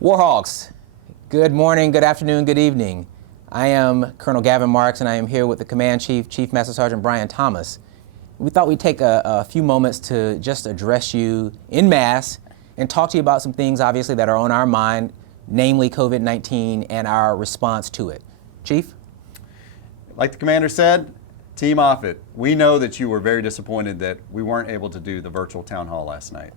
Warhawks, good morning, good afternoon, good evening. I am Colonel Gavin Marks, and I am here with the Command Chief, Chief Master Sgt. Brian Thomas. We thought we'd take a few moments to just address you en masse and talk to you about some things, obviously, that are on our mind, namely COVID-19 and our response to it. Chief? Like the commander said, Team Offutt, we know that you were very disappointed that we weren't able to do the virtual town hall last night.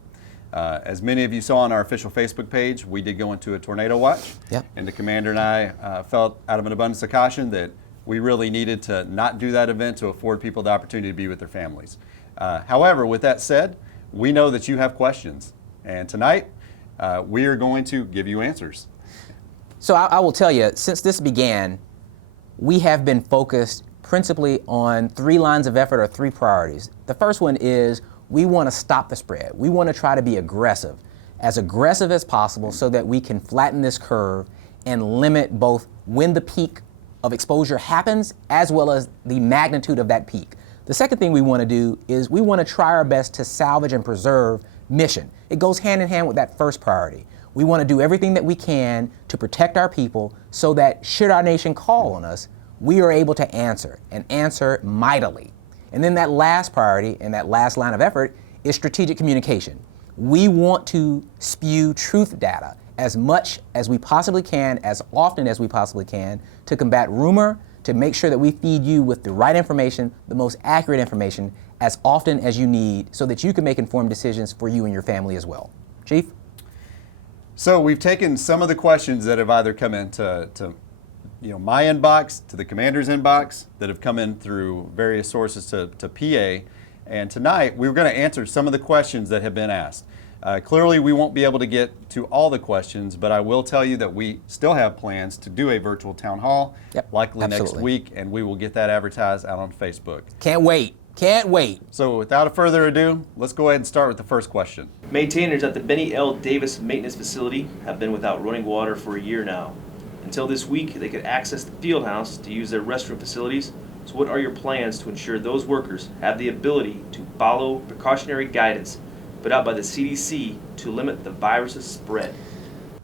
As many of you saw on our official Facebook page, we did go into a tornado watch. Yep. And the commander and I felt out of an abundance of caution that we really needed to not do that event to afford people the opportunity to be with their families. However, with that said, we know that you have questions. And tonight, we are going to give you answers. So I will tell you, since this began, we have been focused principally on 3 lines of effort or 3 priorities. The first one is we want to stop the spread. We want to try to be aggressive as possible so that we can flatten this curve and limit both when the peak of exposure happens as well as the magnitude of that peak. The second thing we want to do is we want to try our best to salvage and preserve mission. It goes hand in hand with that first priority. We want to do everything that we can to protect our people so that should our nation call on us, we are able to answer and answer mightily. And then that last priority and that last line of effort is strategic communication. We want to spew truth data as much as we possibly can, as often as we possibly can, to combat rumor, to make sure that we feed you with the right information, the most accurate information, as often as you need so that you can make informed decisions for you and your family as well. Chief? So we've taken some of the questions that have either come into my inbox, to the commander's inbox, that have come in through various sources to PA. And tonight, we're going to answer some of the questions that have been asked. Clearly, we won't be able to get to all the questions, but I will tell you that we still have plans to do a virtual town hall, likely next week, and we will get that advertised out on Facebook. Can't wait. Can't wait. So without further ado, let's go ahead and start with the first question. Maintainers at the Binney Davis Maintenance Facility have been without running water for a year now. Until this week, they could access the field house to use their restroom facilities. So what are your plans to ensure those workers have the ability to follow precautionary guidance put out by the CDC to limit the virus's spread?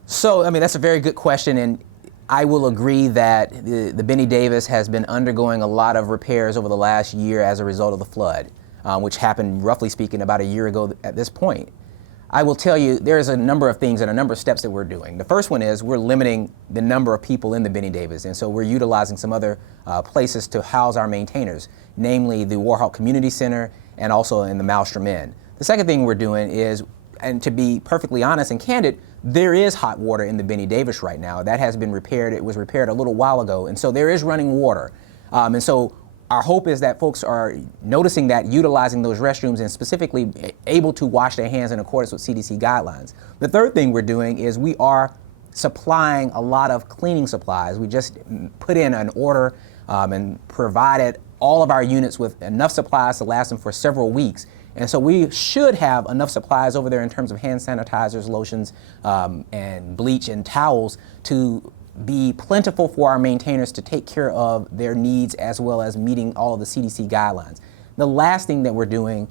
So, that's a very good question, and I will agree that the Binney Davis has been undergoing a lot of repairs over the last year as a result of the flood, which happened, roughly speaking, about a year ago at this point. I will tell you there's a number of things and a number of steps that we're doing. The first one is we're limiting the number of people in the Binney Davis, and so we're utilizing some other places to house our maintainers, namely the Warhawk Community Center and also in the Maelstrom Inn. The second thing we're doing is, and to be perfectly honest and candid, there is hot water in the Binney Davis right now. That has been repaired. It was repaired a little while ago, and so there is running water. And so our hope is that folks are noticing that, utilizing those restrooms, and specifically able to wash their hands in accordance with CDC guidelines. The third thing we're doing is we are supplying a lot of cleaning supplies. We just put in an order and provided all of our units with enough supplies to last them for several weeks. And so we should have enough supplies over there in terms of hand sanitizers, lotions, and bleach and towels to be plentiful for our maintainers to take care of their needs as well as meeting all of the CDC guidelines. The last thing that we're doing,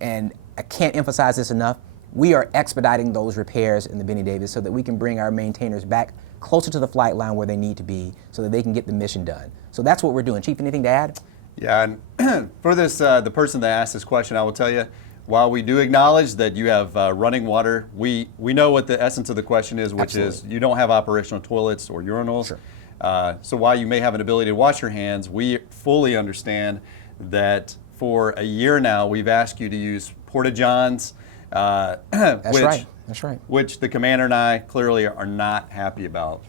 and I can't emphasize this enough, we are expediting those repairs in the Binney Davis so that we can bring our maintainers back closer to the flight line where they need to be so that they can get the mission done. So that's what we're doing. Chief, anything to add? Yeah, and for this, the person that asked this question, I will tell you, while we do acknowledge that you have running water, we know what the essence of the question is, which is you don't have operational toilets or urinals. Sure. So while you may have an ability to wash your hands, we fully understand that for a year now we've asked you to use porta-johns, That's right. which the commander and I clearly are not happy about.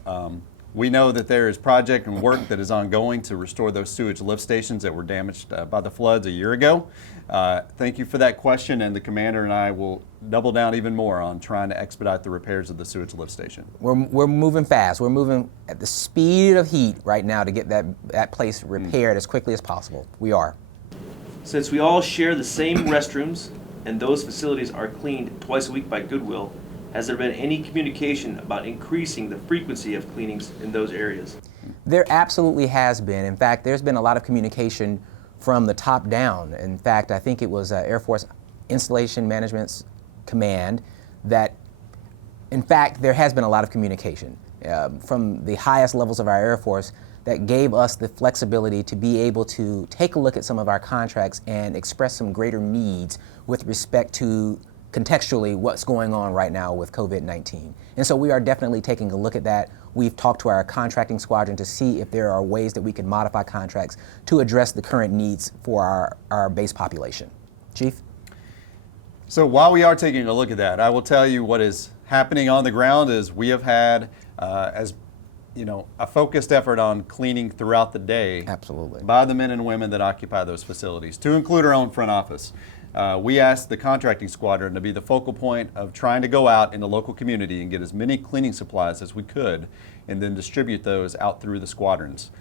We know that there is project and work that is ongoing to restore those sewage lift stations that were damaged by the floods a year ago. Thank you for that question, and the commander and I will double down even more on trying to expedite the repairs of the sewage lift station. We're moving fast. We're moving at the speed of heat right now to get that place repaired as quickly as possible. We are. Since we all share the same restrooms and those facilities are cleaned twice a week by Goodwill, has there been any communication about increasing the frequency of cleanings in those areas? There absolutely has been. In fact, there's been a lot of communication from the top down. In fact, I think it was Air Force Installation Management's command that In fact, there has been a lot of communication from the highest levels of our Air Force that gave us the flexibility to be able to take a look at some of our contracts and express some greater needs with respect to contextually what's going on right now with COVID-19. And so we are definitely taking a look at that. We've talked to our contracting squadron to see if there are ways that we can modify contracts to address the current needs for our base population. Chief? So while we are taking a look at that, I will tell you what is happening on the ground is we have had, a focused effort on cleaning throughout the day. Absolutely. By the men and women that occupy those facilities, to include our own front office. We asked the contracting squadron to be the focal point of trying to go out in the local community and get as many cleaning supplies as we could and then distribute those out through the squadrons.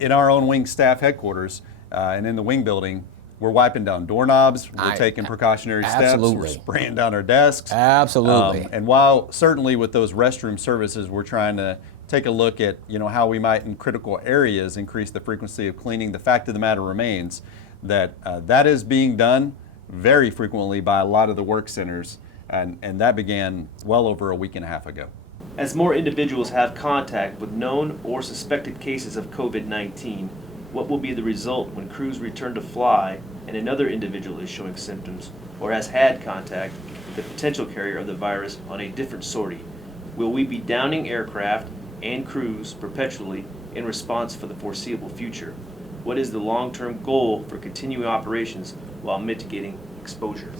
In our own wing staff headquarters and in the wing building, we're wiping down doorknobs, we're taking precautionary steps, we're spraying down our desks. Absolutely. And while certainly with those restroom services, we're trying to take a look at how we might in critical areas increase the frequency of cleaning, the fact of the matter remains that that is being done very frequently by a lot of the work centers, and that began well over a week and a half ago. As more individuals have contact with known or suspected cases of COVID-19, what will be the result when crews return to fly and another individual is showing symptoms or has had contact with the potential carrier of the virus on a different sortie? Will we be downing aircraft and crews perpetually in response for the foreseeable future? What is the long-term goal for continuing operations while mitigating exposure?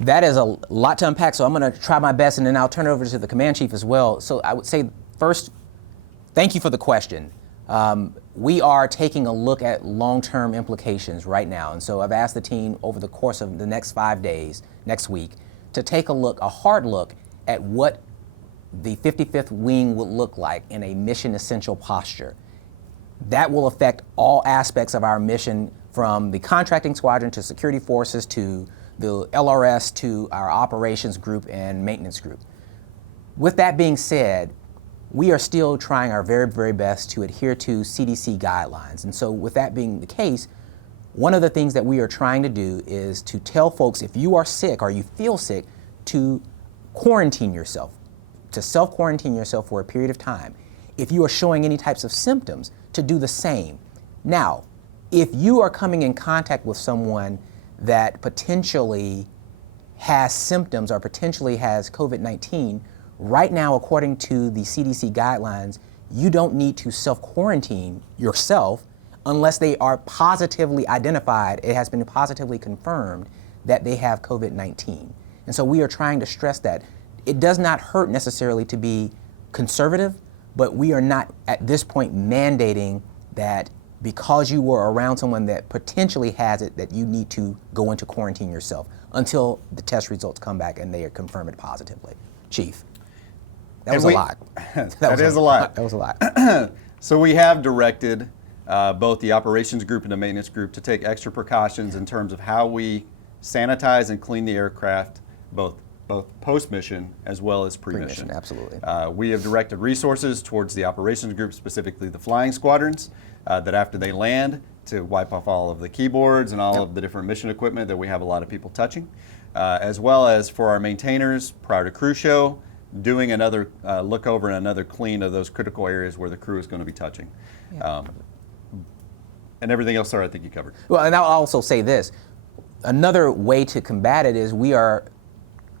That is a lot to unpack, so I'm going to try my best, and then I'll turn it over to the command chief as well. So I would say, first, thank you for the question. We are taking a look at long-term implications right now, and so I've asked the team over the course of the next 5 days, next week, to take a hard look at what the 55th Wing would look like in a mission essential posture. That will affect all aspects of our mission, from the contracting squadron to security forces to the LRS to our operations group and maintenance group. With that being said, we are still trying our very, very best to adhere to CDC guidelines. And so with that being the case, one of the things that we are trying to do is to tell folks, if you are sick or you feel sick, to quarantine yourself, to self-quarantine yourself for a period of time. If you are showing any types of symptoms, to do the same. Now, if you are coming in contact with someone that potentially has symptoms or potentially has COVID-19, right now, according to the CDC guidelines, you don't need to self-quarantine yourself unless they are positively identified, it has been positively confirmed that they have COVID-19. And so we are trying to stress that. It does not hurt necessarily to be conservative, but we are not at this point mandating that because you were around someone that potentially has it, that you need to go into quarantine yourself until the test results come back and they are confirmed positively. Chief, that was a lot. That is a lot. That was a lot. So we have directed both the operations group and the maintenance group to take extra precautions in terms of how we sanitize and clean the aircraft, both post-mission as well as pre-mission. Absolutely. We have directed resources towards the operations group, specifically the flying squadrons, that after they land, to wipe off all of the keyboards and all of the different mission equipment that we have a lot of people touching, as well as for our maintainers prior to crew show, doing another look over and another clean of those critical areas where the crew is going to be touching. And everything else, sir, I think you covered. Well, and I'll also say this. Another way to combat it is we are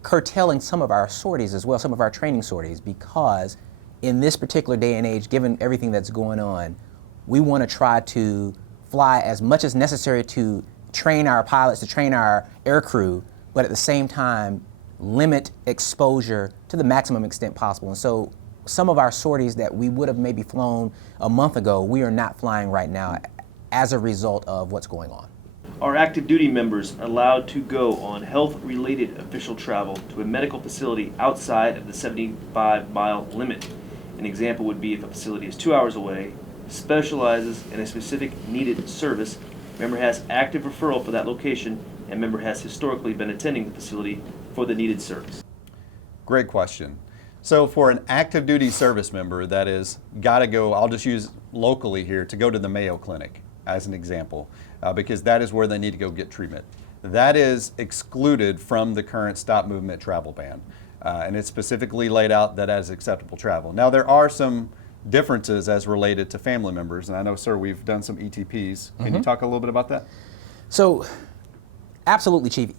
curtailing some of our sorties as well, some of our training sorties, because in this particular day and age, given everything that's going on, we want to try to fly as much as necessary to train our pilots, to train our air crew, but at the same time, limit exposure to the maximum extent possible. And so some of our sorties that we would have maybe flown a month ago, we are not flying right now as a result of what's going on. Are active duty members allowed to go on health-related official travel to a medical facility outside of the 75-mile limit? An example would be if a facility is 2 hours away, specializes in a specific needed service, member has active referral for that location, and member has historically been attending the facility for the needed service. Great question. So for an active duty service member that is got to go, I'll just use locally here, to go to the Mayo Clinic as an example, because that is where they need to go get treatment. That is excluded from the current stop movement travel ban. and it's specifically laid out that as acceptable travel. Now, there are some differences as related to family members, and I know, sir, we've done some ETPs. Can you talk a little bit about that? So, absolutely, Chief.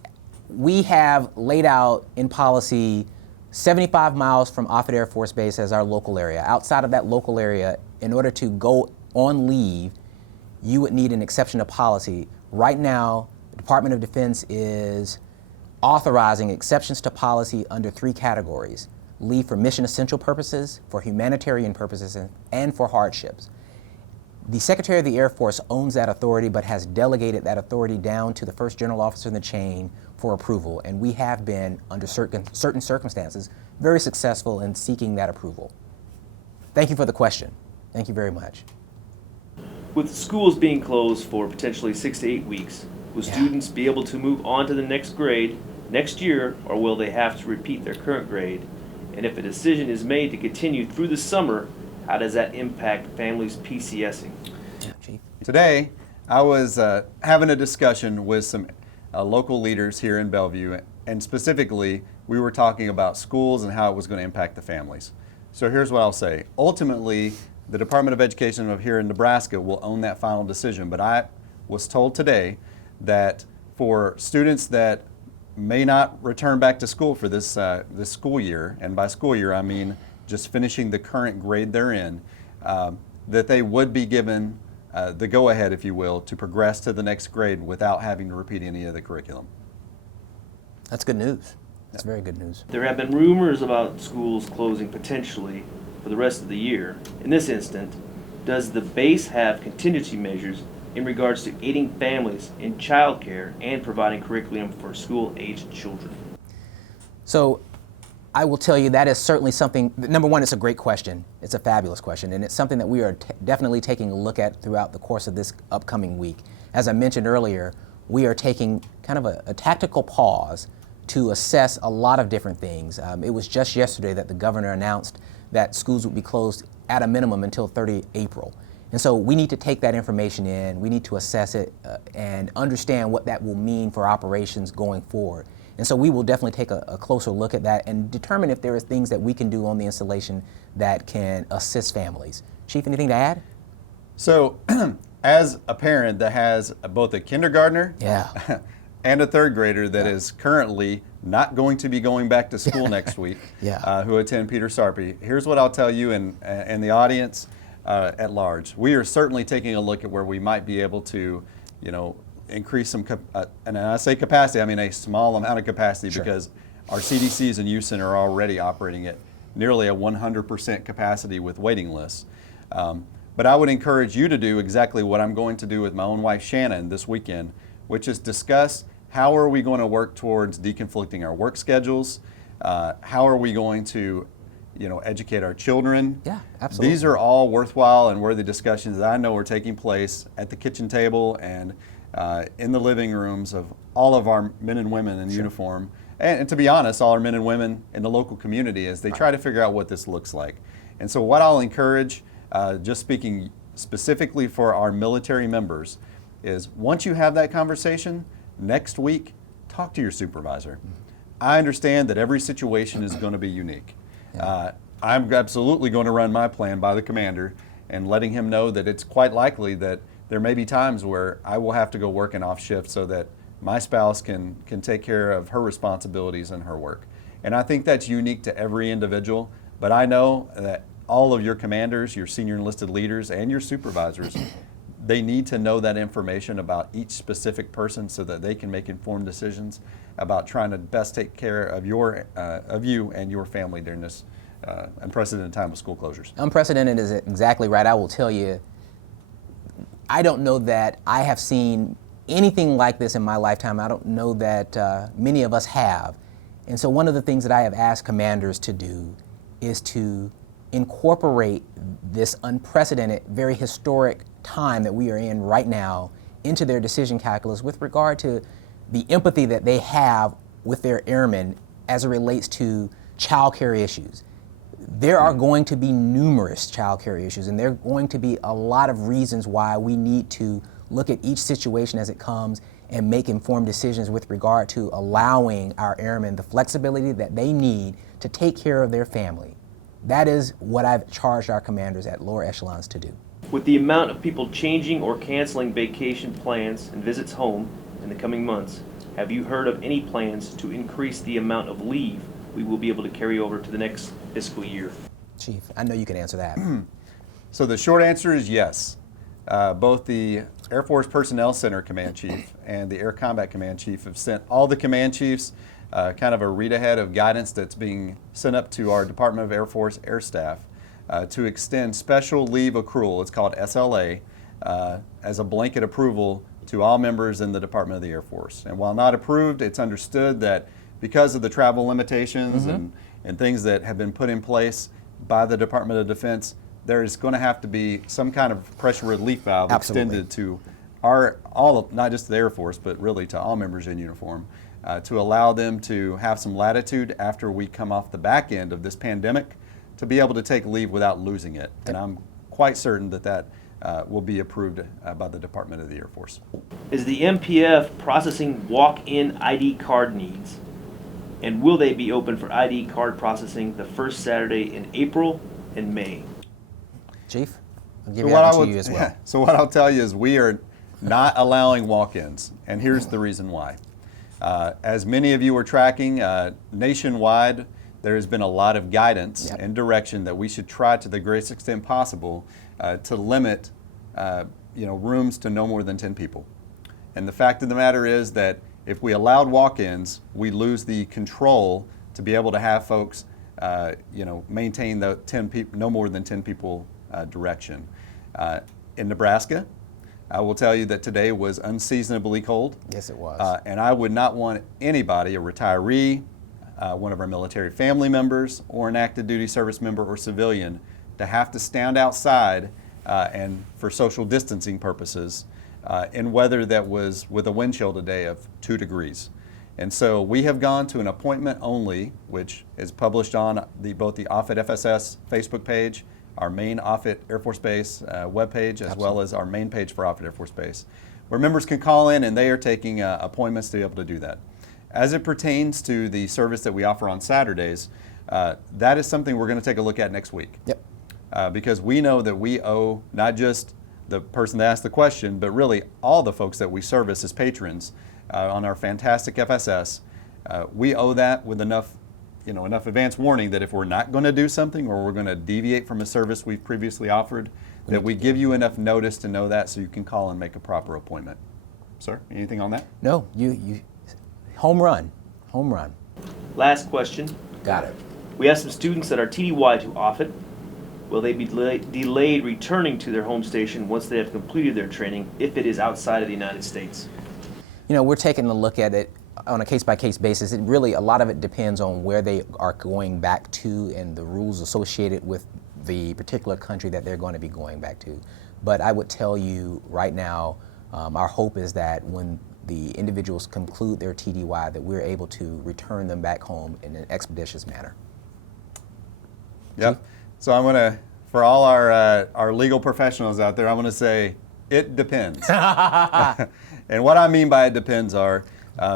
We have laid out in policy 75 miles from Offutt Air Force Base as our local area. Outside of that local area, in order to go on leave, you would need an exception to policy. Right now, the Department of Defense is authorizing exceptions to policy under 3 categories: leave for mission essential purposes, for humanitarian purposes, and for hardships. The Secretary of the Air Force owns that authority, but has delegated that authority down to the first general officer in the chain for approval, and we have been, under certain circumstances, very successful in seeking that approval. Thank you for the question. Thank you very much. With schools being closed for potentially 6 to 8 weeks, will students be able to move on to the next grade next year, or will they have to repeat their current grade? And if a decision is made to continue through the summer, how does that impact families' PCSing? Chief. Today, I was having a discussion with some local leaders here in Bellevue, and specifically, we were talking about schools and how it was going to impact the families. So here's what I'll say. Ultimately, the Department of Education of here in Nebraska will own that final decision, but I was told today that for students that may not return back to school for this school year, and by school year I mean just finishing the current grade they're in, that they would be given the go-ahead, if you will, to progress to the next grade without having to repeat any of the curriculum. That's good news. That's very good news. There have been rumors about schools closing potentially for the rest of the year. In this instance, does the base have contingency measures in regards to aiding families in childcare and providing curriculum for school-aged children? So I will tell you that is certainly something, number one, it's a great question. It's a fabulous question, and it's something that we are definitely taking a look at throughout the course of this upcoming week. As I mentioned earlier, we are taking kind of a tactical pause to assess a lot of different things. It was just yesterday that the governor announced that schools would be closed at a minimum until 30 April. And so we need to take that information in, we need to assess it and understand what that will mean for operations going forward. And so we will definitely take a closer look at that and determine if there are things that we can do on the installation that can assist families. Chief, anything to add? So as a parent that has both a kindergartner and a third grader that is currently not going to be going back to school next week, who attend Peter Sarpy, here's what I'll tell you and the audience at large. We are certainly taking a look at where we might be able to, increase some, and I say capacity, I mean a small amount of capacity, because our CDCs in Houston are already operating at nearly a 100% capacity with waiting lists. But I would encourage you to do exactly what I'm going to do with my own wife Shannon this weekend, which is discuss how are we going to work towards deconflicting our work schedules, how are we going to educate our children. Yeah, absolutely. These are all worthwhile and worthy discussions that I know are taking place at the kitchen table and in the living rooms of all of our men and women in uniform, and to be honest, all our men and women in the local community as they try to figure out what this looks like. And so what I'll encourage, just speaking specifically for our military members, is once you have that conversation, next week, talk to your supervisor. I understand that every situation is going to be unique. I'm absolutely going to run my plan by the commander and letting him know that it's quite likely that there may be times where I will have to go work an off shift so that my spouse can take care of her responsibilities and her work. And I think that's unique to every individual, but I know that all of your commanders, your senior enlisted leaders, and your supervisors, they need to know that information about each specific person so that they can make informed decisions about trying to best take care of you and your family during this unprecedented time of school closures. Unprecedented is exactly right. I will tell you, I don't know that I have seen anything like this in my lifetime. I don't know that many of us have. And so one of the things that I have asked commanders to do is to incorporate this unprecedented, very historic time that we are in right now into their decision calculus with regard to the empathy that they have with their airmen as it relates to child care issues. There are going to be numerous child care issues, and there are going to be a lot of reasons why we need to look at each situation as it comes and make informed decisions with regard to allowing our airmen the flexibility that they need to take care of their family. That is what I've charged our commanders at lower echelons to do. With the amount of people changing or canceling vacation plans and visits home in the coming months, have you heard of any plans to increase the amount of leave we will be able to carry over to the next fiscal year? Chief, I know you can answer that. So the short answer is yes. Both the Air Force Personnel Center Command Chief and the Air Combat Command Chief have sent all the command chiefs kind of a read ahead of guidance that's being sent up to our Department of Air Force Air Staff to extend special leave accrual, it's called SLA, as a blanket approval to all members in the Department of the Air Force. And while not approved, it's understood that because of the travel limitations and things that have been put in place by the Department of Defense, there is going to have to be some kind of pressure relief valve extended to not just the Air Force, but really to all members in uniform, to allow them to have some latitude after we come off the back end of this pandemic to be able to take leave without losing it. And I'm quite certain that will be approved by the Department of the Air Force. Is the MPF processing walk-in ID card needs? And will they be open for ID card processing the first Saturday in April and May? Chief, I'll give that to you as well. Yeah, so what I'll tell you is we are not allowing walk-ins, and here's the reason why. As many of you are tracking, nationwide, there has been a lot of guidance and direction that we should try to the greatest extent possible to limit rooms to no more than 10 people. And the fact of the matter is that if we allowed walk-ins, we lose the control to be able to have folks maintain the no more than 10 people direction. In Nebraska, I will tell you that today was unseasonably cold. Yes, it was. And I would not want anybody, a retiree, one of our military family members, or an active duty service member or civilian, to have to stand outside and for social distancing purposes in weather that was with a wind chill today of 2 degrees. And so we have gone to an appointment only, which is published on both the Offutt FSS Facebook page, our main Offutt Air Force Base webpage, as well as our main page for Offutt Air Force Base, where members can call in and they are taking appointments to be able to do that. As it pertains to the service that we offer on Saturdays, that is something we're going to take a look at next week. Yep. Because we know that we owe not just the person that asked the question, but really all the folks that we service as patrons on our fantastic FSS. We owe that with enough advance warning that if we're not going to do something or we're going to deviate from a service we've previously offered, that we give you enough notice to know that so you can call and make a proper appointment. Sir, anything on that? No, you home run. Last question. Got it. We have some students that are TDY to Offutt. Will they be delayed returning to their home station once they have completed their training if it is outside of the United States? We're taking a look at it on a case-by-case basis. A lot of it depends on where they are going back to and the rules associated with the particular country that they're going to be going back to. But I would tell you right now, our hope is that when the individuals conclude their TDY, that we're able to return them back home in an expeditious manner. Yep. So I'm going to, for all our legal professionals out there, I'm going to say it depends. And what I mean by it depends are,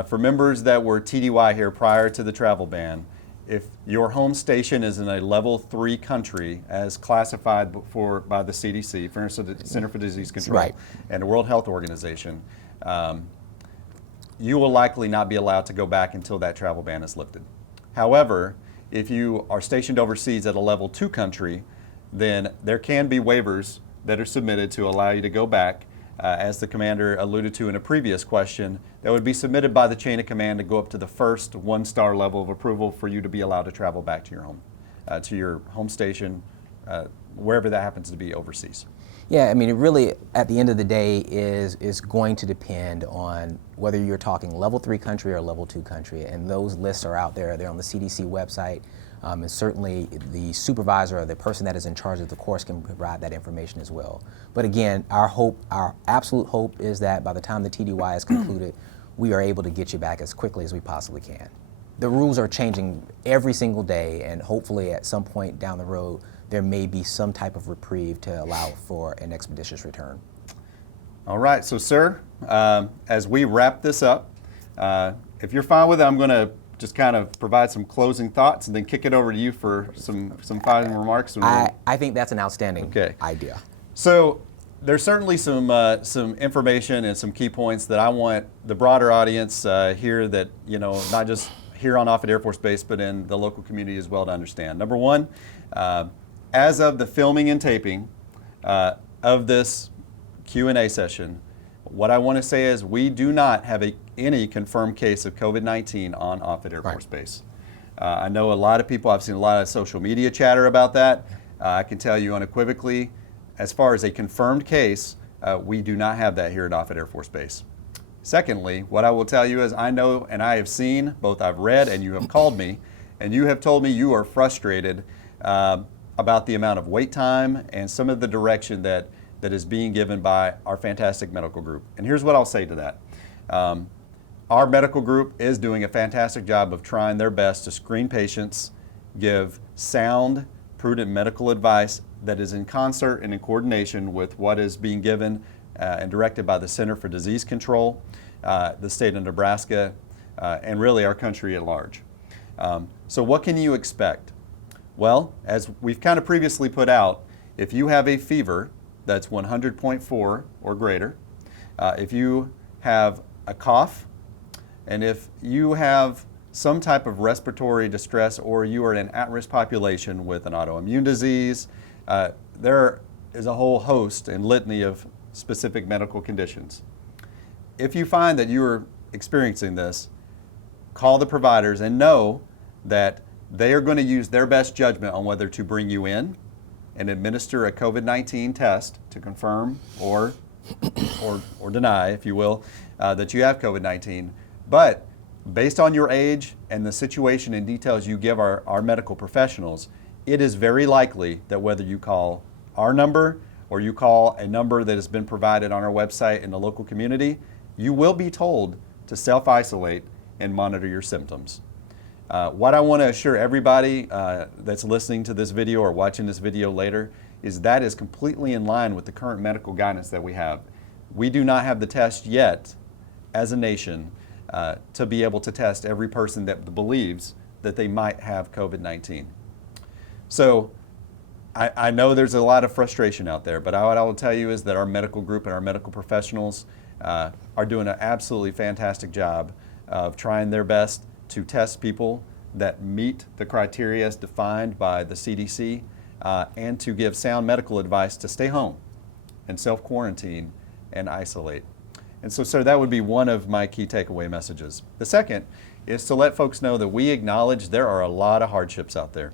for members that were TDY here prior to the travel ban, if your home station is in a level 3 country as classified by the CDC, Center for Disease Control, and the World Health Organization, you will likely not be allowed to go back until that travel ban is lifted. However, if you are stationed overseas at a level 2 country, then there can be waivers that are submitted to allow you to go back, as the commander alluded to in a previous question, that would be submitted by the chain of command to go up to the first 1-star level of approval for you to be allowed to travel back to your home station, wherever that happens to be overseas. Yeah, it really, at the end of the day, is going to depend on whether you're talking level 3 country or level 2 country, and those lists are out there. They're on the CDC website, and certainly the supervisor or the person that is in charge of the course can provide that information as well. But again, our absolute hope is that by the time the TDY is concluded, we are able to get you back as quickly as we possibly can. The rules are changing every single day, and hopefully at some point down the road, there may be some type of reprieve to allow for an expeditious return. All right, so sir, as we wrap this up, if you're fine with it, I'm going to just kind of provide some closing thoughts and then kick it over to you for some final remarks. I think that's an outstanding idea. So there's certainly some information and some key points that I want the broader audience here that, not just here on Offutt Air Force Base, but in the local community as well to understand. Number one, as of the filming and taping of this Q&A session, what I want to say is we do not have any confirmed case of COVID-19 on Offutt Air Force Base. I know a lot of people, I've seen a lot of social media chatter about that. I can tell you unequivocally, as far as a confirmed case, we do not have that here at Offutt Air Force Base. Secondly, what I will tell you is I know and I have seen, both I've read and you have called me, and you have told me you are frustrated about the amount of wait time and some of the direction that is being given by our fantastic medical group. And here's what I'll say to that. Our medical group is doing a fantastic job of trying their best to screen patients, give sound, prudent medical advice that is in concert and in coordination with what is being given and directed by the Center for Disease Control, the state of Nebraska, and really our country at large. So what can you expect? Well, as we've kind of previously put out, if you have a fever that's 100.4 or greater, if you have a cough, and if you have some type of respiratory distress or you are an at-risk population with an autoimmune disease, there is a whole host and litany of specific medical conditions. If you find that you are experiencing this, call the providers and know that they are going to use their best judgment on whether to bring you in and administer a COVID-19 test to confirm or deny, if you will, that you have COVID-19. But based on your age and the situation and details you give our medical professionals, it is very likely that whether you call our number or you call a number that has been provided on our website in the local community, you will be told to self-isolate and monitor your symptoms. What I want to assure everybody that's listening to this video or watching this video later is that is completely in line with the current medical guidance that we have. We do not have the test yet as a nation to be able to test every person that believes that they might have COVID-19. So I know there's a lot of frustration out there, but what I will tell you is that our medical group and our medical professionals are doing an absolutely fantastic job of trying their best to test people that meet the criteria as defined by the CDC and to give sound medical advice to stay home and self-quarantine and isolate. And so, sir, that would be one of my key takeaway messages. The second is to let folks know that we acknowledge there are a lot of hardships out there.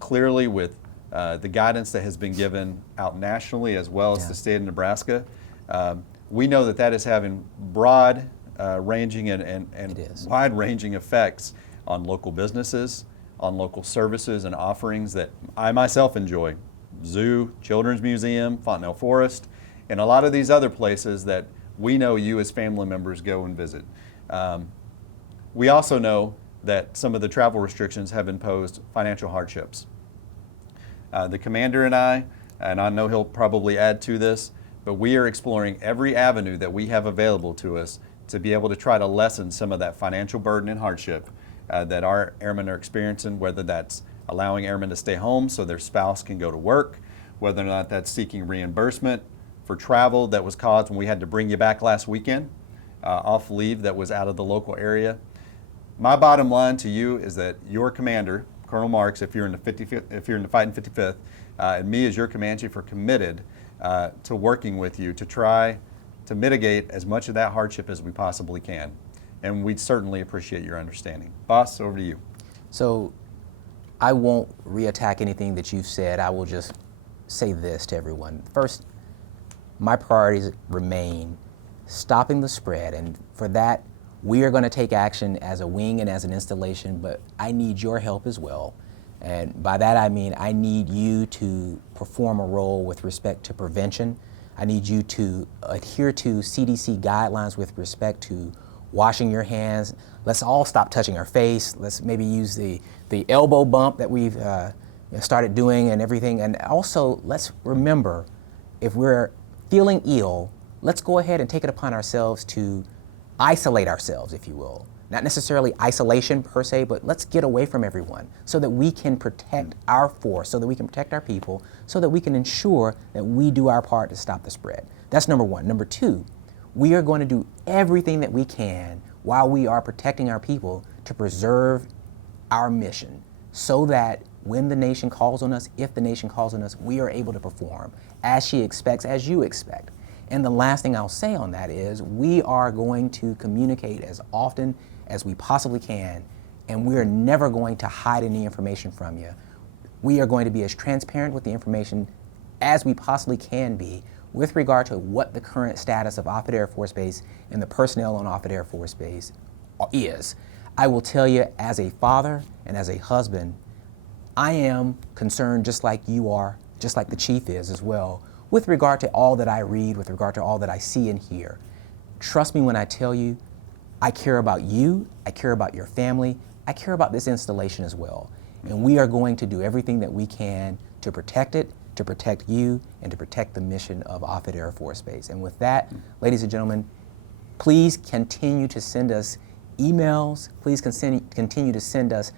Clearly with the guidance that has been given out nationally as well as the state of Nebraska, we know that that is having broad ranging and wide-ranging effects on local businesses, on local services and offerings that I myself enjoy. Zoo, Children's Museum, Fontenelle Forest, and a lot of these other places that we know you as family members go and visit. We also know that some of the travel restrictions have imposed financial hardships. The commander and I know he'll probably add to this, but we are exploring every avenue that we have available to us to be able to try to lessen some of that financial burden and hardship that our airmen are experiencing, whether that's allowing airmen to stay home so their spouse can go to work, whether or not that's seeking reimbursement for travel that was caused when we had to bring you back last weekend off leave that was out of the local area. My bottom line to you is that your commander, Colonel Marks, if you're in the fighting 55th, and me as your command chief are committed to working with you to try to mitigate as much of that hardship as we possibly can. And we'd certainly appreciate your understanding. Boss, over to you. So I won't reattack anything that you've said. I will just say this to everyone. First, my priorities remain stopping the spread, and for that, we are going to take action as a wing and as an installation, but I need your help as well. And by that I mean I need you to perform a role with respect to prevention. I need you to adhere to CDC guidelines with respect to washing your hands. Let's all stop touching our face. Let's maybe use the elbow bump that we've started doing and everything. And also, let's remember, if we're feeling ill, let's go ahead and take it upon ourselves to isolate ourselves, if you will. Not necessarily isolation per se, but let's get away from everyone so that we can protect our force, so that we can protect our people, so that we can ensure that we do our part to stop the spread. That's number one. Number two, we are going to do everything that we can while we are protecting our people to preserve our mission so that when the nation calls on us, if the nation calls on us, we are able to perform as she expects, as you expect. And the last thing I'll say on that is we are going to communicate as often as we possibly can, and we are never going to hide any information from you. We are going to be as transparent with the information as we possibly can be with regard to what the current status of Offutt Air Force Base and the personnel on Offutt Air Force Base is. I will tell you, as a father and as a husband, I am concerned just like you are, just like the chief is as well, with regard to all that I read, with regard to all that I see and hear. Trust me when I tell you, I care about you, I care about your family, I care about this installation as well. And we are going to do everything that we can to protect it, to protect you, and to protect the mission of Offutt Air Force Base. And with that, ladies and gentlemen, please continue to send us emails, please continue to send us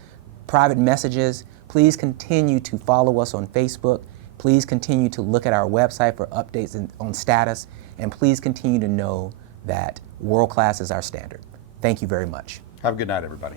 private messages, please continue to follow us on Facebook, please continue to look at our website for updates on status, and please continue to know that world class is our standard. Thank you very much. Have a good night, everybody.